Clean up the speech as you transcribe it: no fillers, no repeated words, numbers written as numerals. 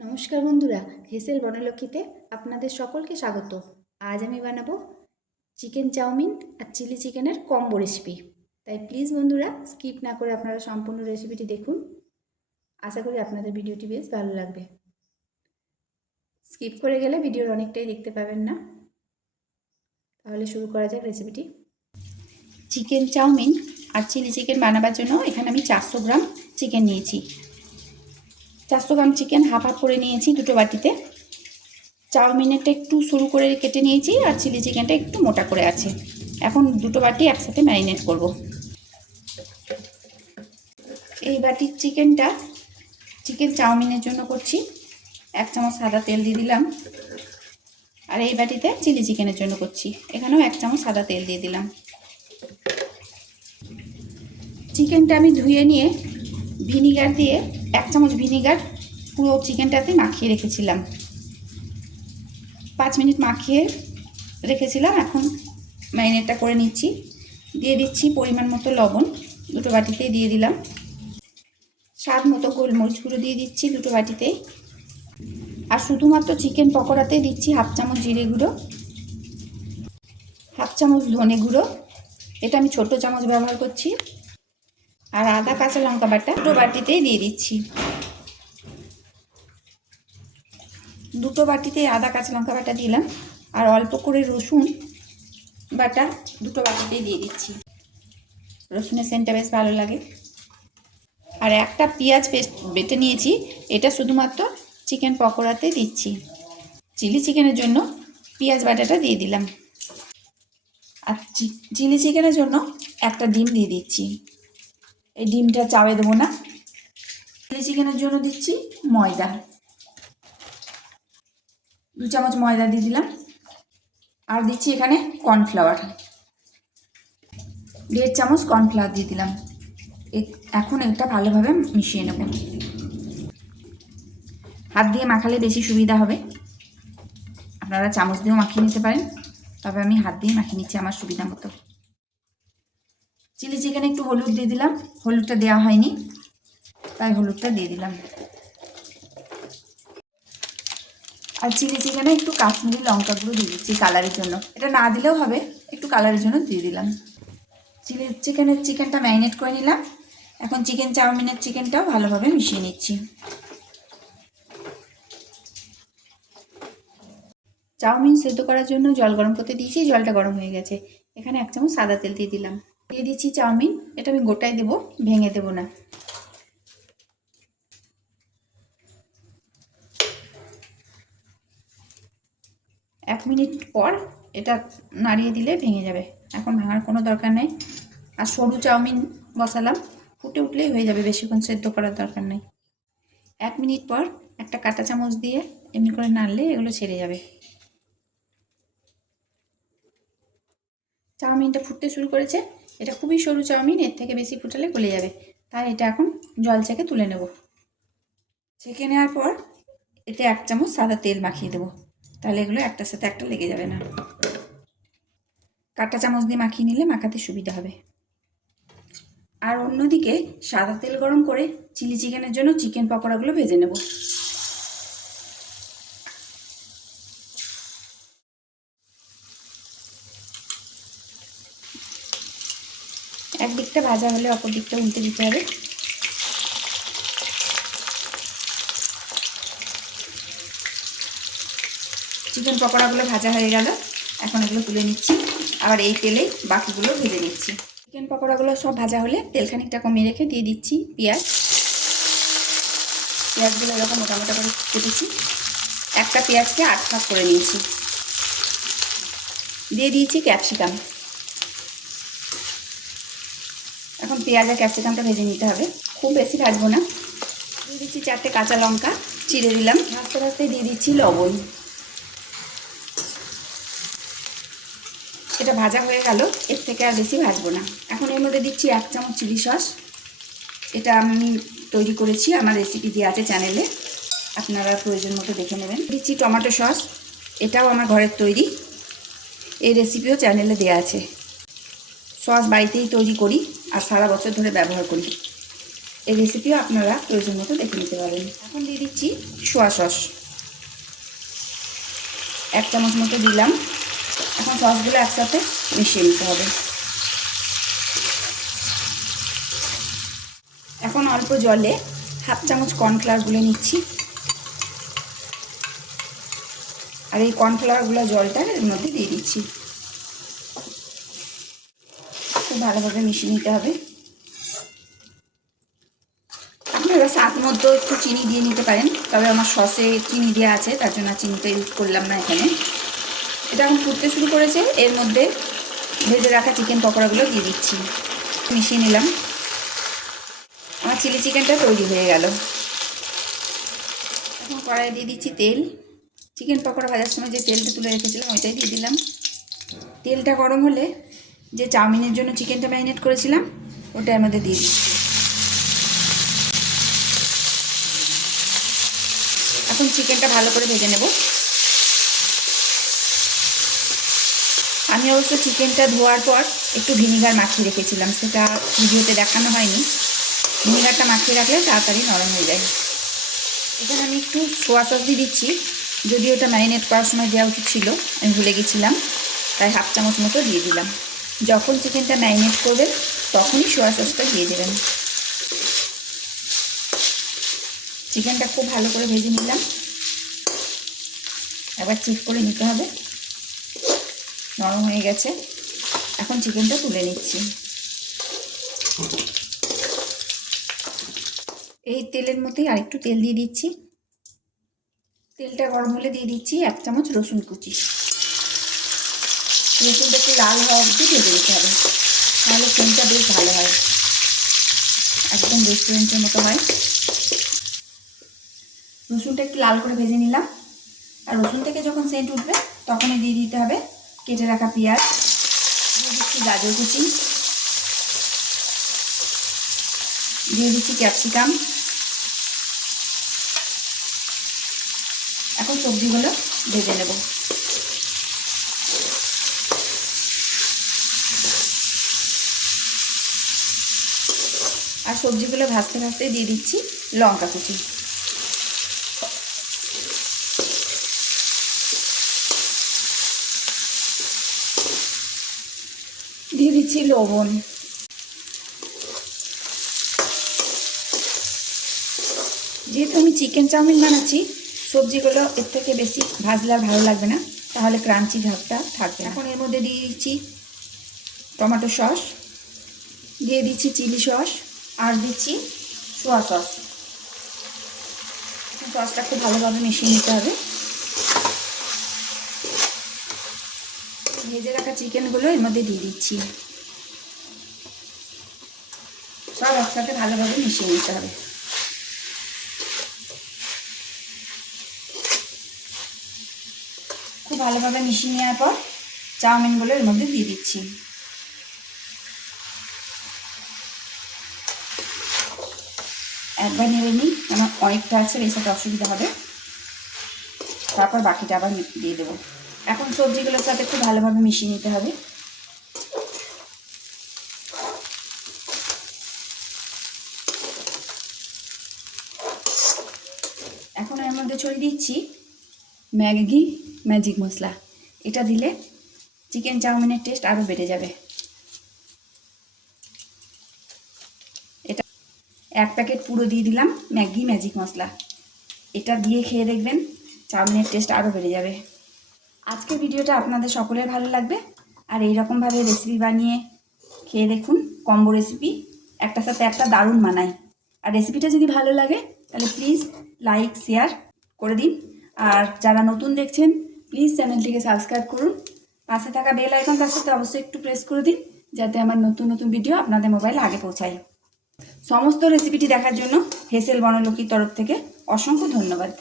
নমস্কার বন্ধুরা, হেসেল বনলক্ষ্মীতে আপনাদের সকলকে স্বাগত। আজ আমি বানাবো চিকেন চাউমিন আর চিলি চিকেনের কম্বো রেসিপি। তাই প্লিজ বন্ধুরা স্কিপ না করে আপনারা সম্পূর্ণ রেসিপিটি দেখুন। আশা করি আপনাদের ভিডিওটি বেশ ভালো লাগবে। স্কিপ করে গেলে ভিডিওর অনেকটাই দেখতে পাবেন না। তাহলে শুরু করা যাক রেসিপিটি। চিকেন চাউমিন আর চিলি চিকেন বানাবার জন্য এখানে আমি 400 গ্রাম চিকেন নিয়েছি। 400 গ্রাম চিকেন হাফ হাফ করে নিয়েছি দুটো বাটিতে। চাউমিনেরটা একটু সরু করে কেটে নিয়েছি আর চিলি চিকেনটা একটু মোটা করে আছে। এখন দুটো বাটি একসাথে ম্যারিনেট করব। এই বাটির চিকেন চাউমিনের জন্য করছি। 1 চামচ সাদা তেল দিয়ে দিলাম। আর এই বাটিতে চিলি চিকেনের জন্য করছি, এখানেও 1 চামচ সাদা তেল দিয়ে দিলাম। চিকেনটা আমি ধুয়ে নিয়ে ভিনিগার দিয়ে 1 চামচ ভিনিগার পুরো চিকেনটাতে মাখিয়ে রেখেছিলাম। 5 মিনিট মাখিয়ে রেখেছিলাম। এখন ম্যারিনেটটা করে নিচ্ছি। দিয়ে দিচ্ছি পরিমাণ মতো লবণ, দুটো বাটিতেই দিয়ে দিলাম। স্বাদ মতো গোলমরিচ গুঁড়ো দিয়ে দিচ্ছি দুটো বাটিতেই। আর শুধুমাত্র চিকেন পকোড়াতে দিচ্ছি 1/2 চামচ জিরে গুঁড়ো, 1/2 চামচ ধনে গুঁড়ো, এটা আমি ছোট চামচ ব্যবহার করছি। আর আদা কাঁচা লঙ্কা বাটা দুটো বাটিতেই দিয়ে দিচ্ছি। দুটো বাটিতে আদা কাঁচা লঙ্কা বাটা দিলাম। আর অল্প করে রসুন বাটা দুটো বাটিতেই দিয়ে দিচ্ছি। রসুনের সেন্টটা বেশ ভালো লাগে। আর একটা পেঁয়াজ পেস্ট বেটে নিয়েছি, এটা শুধুমাত্র চিকেন পকোড়াতে দিচ্ছি। চিলি চিকেনের জন্য পেঁয়াজ বাটাটা দিয়ে দিলাম। আর চিলি চিকেনের জন্য একটা ডিম দিয়ে দিচ্ছি। এই ডিমটা চাবে দেবো না। চিলি চিকেনের জন্য দিচ্ছি ময়দা, 2 চামচ ময়দা দিয়ে দিলাম। আর দিচ্ছি এখানে কর্নফ্লাওয়ার, 1.5 চামচ কর্নফ্লাওয়ার দিয়ে দিলাম। এখন এটা ভালোভাবে মিশিয়ে নেব। হাত দিয়ে মাখালে বেশি সুবিধা হবে, আপনারা চামচ দিয়েও মাখিয়ে নিতে পারেন, তবে আমি হাত দিয়ে মাখিয়ে নিচ্ছি আমার সুবিধা মতো। চিলি চিকেনে একটু হলুদ দিয়ে দিলাম, হলুদটা দেওয়া হয়নি তাই হলুদটা দিয়ে দিলাম। আর চিলি চিকেনে একটু কাশ্মীরি লঙ্কা গুঁড়ো দিয়ে দিচ্ছি কালারের জন্য, এটা না দিলেও হবে, একটু কালারের জন্য দিয়ে দিলাম। চিলি চিকেনটা ম্যারিনেট করে নিলাম। এখন চিকেন চাউমিনের চিকেনটাও ভালোভাবে মিশিয়ে নিচ্ছি। চাউমিন সেদ্ধ করার জন্য জল গরম করতে দিয়েছি, জলটা গরম হয়ে গেছে। এখানে 1 চামচ সাদা তেল দিয়ে দিলাম। দিয়ে দিচ্ছি চাউমিন, এটা আমি গোটাই দেবো, ভেঙে দেবো না। এক মিনিট পর এটা নাড়িয়ে দিলে ভেঙে যাবে, এখন ভাঙার কোনো দরকার নেই। আর সরু চাউমিন বসালাম, ফুটে উঠলেই হয়ে যাবে, বেশিক্ষণ সেদ্ধ করার দরকার নেই। 1 মিনিট পর একটা কাঁটা চামচ দিয়ে এমনি করে নাড়লে এগুলো ছেড়ে যাবে। চাউমিনটা ফুটতে শুরু করেছে, এটা খুবই সরু চাউমিন, এর থেকে বেশি ফুটালে গলে যাবে, তাই এটা এখন জল ছেঁকে তুলে নেব। ছেঁকে নেওয়ার পর এতে 1 চামচ সাদা তেল মাখিয়ে দেবো, তাহলে এগুলো একটার সাথে একটা লেগে যাবে না। কাঁটা চামচ দিয়ে মাখিয়ে নিলে মাখাতে সুবিধা হবে। আর অন্যদিকে সাদা তেল গরম করে চিলি চিকেনের জন্য চিকেন পকোড়াগুলো ভেজে নেব। এক দিকটা ভাজা হলে অপর দিকটা উল্টে দিতে হবে। চিকেন পকোড়াগুলো ভাজা হয়ে গেল, এখন এগুলো তুলে নিচ্ছি। আবার এই তেলেই বাকিগুলো ভেজে নিচ্ছি। চিকেন পকোড়াগুলো সব ভাজা হলে তেল খানিকটা কমিয়ে রেখে দিয়ে দিচ্ছি পেঁয়াজগুলো এরকম মোটা মোটা করে কেটেছি। একটা পেঁয়াজকে 8 ভাগ করে নিয়েছি। দিয়ে দিয়েছি ক্যাপসিকাম। এখন পেঁয়াজ আর ক্যাপসিকামটা ভেজে নিতে হবে, খুব বেশি ভাজবো না। দিয়ে দিচ্ছি 4টে কাঁচা লঙ্কা চিড়ে দিলাম। ভাজতে ভাজতে দিয়ে দিচ্ছি লবণ। এটা ভাজা হয়ে গেল, এর থেকে আর বেশি ভাজবো না। এখন এর মধ্যে দিচ্ছি 1 চামচ চিলি সস, এটা আমি তৈরি করেছি, আমার রেসিপি দেওয়া আছে চ্যানেলে, আপনারা প্রয়োজন মতো দেখে নেবেন। দিচ্ছি টমেটো সস, এটাও আমার ঘরের তৈরি, এই রেসিপিও চ্যানেলে দেওয়া আছে। সস বাড়িতেই তৈরি করি আর সারা বছর ধরে ব্যবহার করি। এই রেসিপিও আপনারা প্রয়োজন মতো দেখে নিতে পারেন। এখন দিয়ে দিচ্ছি সোয়া সস, 1 চামচ মতো দিলাম। এখন সসগুলো একসাথে মিশিয়ে নিতে হবে। এখন অল্প জলে 1/2 চামচ কর্নফ্লাওয়ার গুলে নিচ্ছি, আর এই কর্নফ্লাওয়ারগুলো জলটা এর মধ্যে দিয়ে দিচ্ছি। খুব ভালোভাবে মিশিয়ে নিতে হবে। আপনারা স্বাদ মতো একটু চিনি দিয়ে নিতে পারেন, তবে আমার সসে চিনি দেওয়া আছে, তার জন্য চিনিটা ইউজ করলাম না এখানে। এটা এখন ফুটতে শুরু করেছে, এর মধ্যে ভেজে রাখা চিকেন পকোড়াগুলো দিয়ে দিচ্ছি। মিশিয়ে নিলাম। আমার চিলি চিকেনটা তৈরি হয়ে গেল। এখন কড়াইয়ে দিয়ে দিচ্ছি তেল। চিকেন পকোড়া ভাজার সময় যে তেলটা তুলে রেখেছিলাম ওইটাই দিয়ে দিলাম। তেলটা গরম হলে যে চাউমিনের জন্য চিকেনটা ম্যারিনেট করেছিলাম ওটা এর মধ্যে দিয়ে দিচ্ছি। এখন চিকেনটা ভালো করে ভেজে নেব। আমি অবশ্য চিকেনটা ধোয়ার পর একটু ভিনিগার মাখিয়ে রেখেছিলাম, সেটা ভিডিওতে দেখানো হয়নি। ভিনিগারটা মাখিয়ে রাখলে তাড়াতাড়ি নরম হয়ে যায়। এখানে আমি একটু সোয়া সস দিয়ে দিচ্ছি, যদিও ওটা ম্যারিনেট করার সময় দেওয়া উচিত ছিল, আমি ভুলে গেছিলাম, তাই 1/2 চামচ মতো দিয়ে দিলাম। যখন চিকেনটা ম্যারিনেট করবেন তখনই সোয়া সসটা দিয়ে দেবেন। চিকেনটা খুব ভালো করে ভেজে নিলাম। এবার চেক করে নিতে হবে, নরম হয়ে গেছে। এখন চিকেনটা তুলে নিচ্ছি। এই তেলের মধ্যেই আরেকটু তেল দিয়ে দিচ্ছি। তেলটা গরম হলে দিয়ে দিচ্ছি 1 চামচ রসুন কুচি। রসুনটা একটু লাল হওয়া অবধি ভেজে দিতে হবে, তাহলে সেন্টটা বেশ ভালো হয়, একদম রেস্টুরেন্টের মতো হয়। রসুনটা একটু লাল করে ভেজে নিলাম। আর রসুন থেকে যখন সেন্ট উঠবে তখনই দিয়ে দিতে হবে কেটে রাখা পেঁয়াজ, দিয়ে দিচ্ছি গাজর কুচি, দিয়ে দিচ্ছি ক্যাপসিকাম। এখন সবজিগুলো ভেজে নেব। আর সবজিগুলো ভাজতে ভাজতে দিয়ে দিচ্ছি লঙ্কা কুচি। দিয়ে দিচ্ছি লবণ। যেহেতু আমি চিকেন চাউমিন বানাচ্ছি, সবজিগুলো এর থেকে বেশি ভাজলে আর ভালো লাগবে না, তাহলে ক্রাঞ্চি ভাবটা থাকবে। এখন এর মধ্যে দিয়ে দিচ্ছি টমেটো সস, দিয়ে দিচ্ছি চিলি সস, আর দিচ্ছি সোয়া সস। সসটা খুব ভালোভাবে মিশিয়ে নিতে হবে। ভেজে রাখা চিকেনগুলো এর মধ্যে দিয়ে দিচ্ছি। সব একসাথে ভালোভাবে মিশিয়ে নিতে হবে। খুব ভালোভাবে মিশিয়ে নেওয়ার পর চাউমিনগুলো এর মধ্যে দিয়ে দিচ্ছি। একবার নেড়ে নিই, আমার অনেকটা আছে, এর সাথে অসুবিধা হবে, তারপর বাকিটা আবার দিয়ে দেবো। এখন সবজিগুলোর সাথে খুব ভালোভাবে মিশিয়ে নিতে হবে। এখন এর মধ্যে ছড়িয়ে দিচ্ছি ম্যাগি ম্যাজিক মশলা। এটা দিলে চিকেন চাউমিনের টেস্ট আরও বেড়ে যাবে। এটা 1 প্যাকেট পুরো দিয়ে দিলাম ম্যাগি ম্যাজিক মশলা। এটা দিয়ে খেয়ে দেখবেন চাউমিনের টেস্ট আরও বেড়ে যাবে। আজকের ভিডিওটা আপনাদের সকলের ভালো লাগবে। আর এইরকমভাবে রেসিপি বানিয়ে খেয়ে দেখুন, কম্বো রেসিপি, একটার সাথে একটা দারুণ মানায়। আর রেসিপিটা যদি ভালো লাগে তাহলে প্লিজ লাইক শেয়ার করে দিন। আর যারা নতুন দেখছেন প্লিজ চ্যানেলটিকে সাবস্ক্রাইব করুন। পাশে থাকা বেল আইকন তার সাথে অবশ্যই একটু প্রেস করে দিন, যাতে আমার নতুন নতুন ভিডিও আপনাদের মোবাইলে আগে পৌঁছায়। সমস্ত রেসিপিটি দেখার জন্য হেসেল বনলক্ষ্মীর তরফ থেকে অসংখ্য ধন্যবাদ।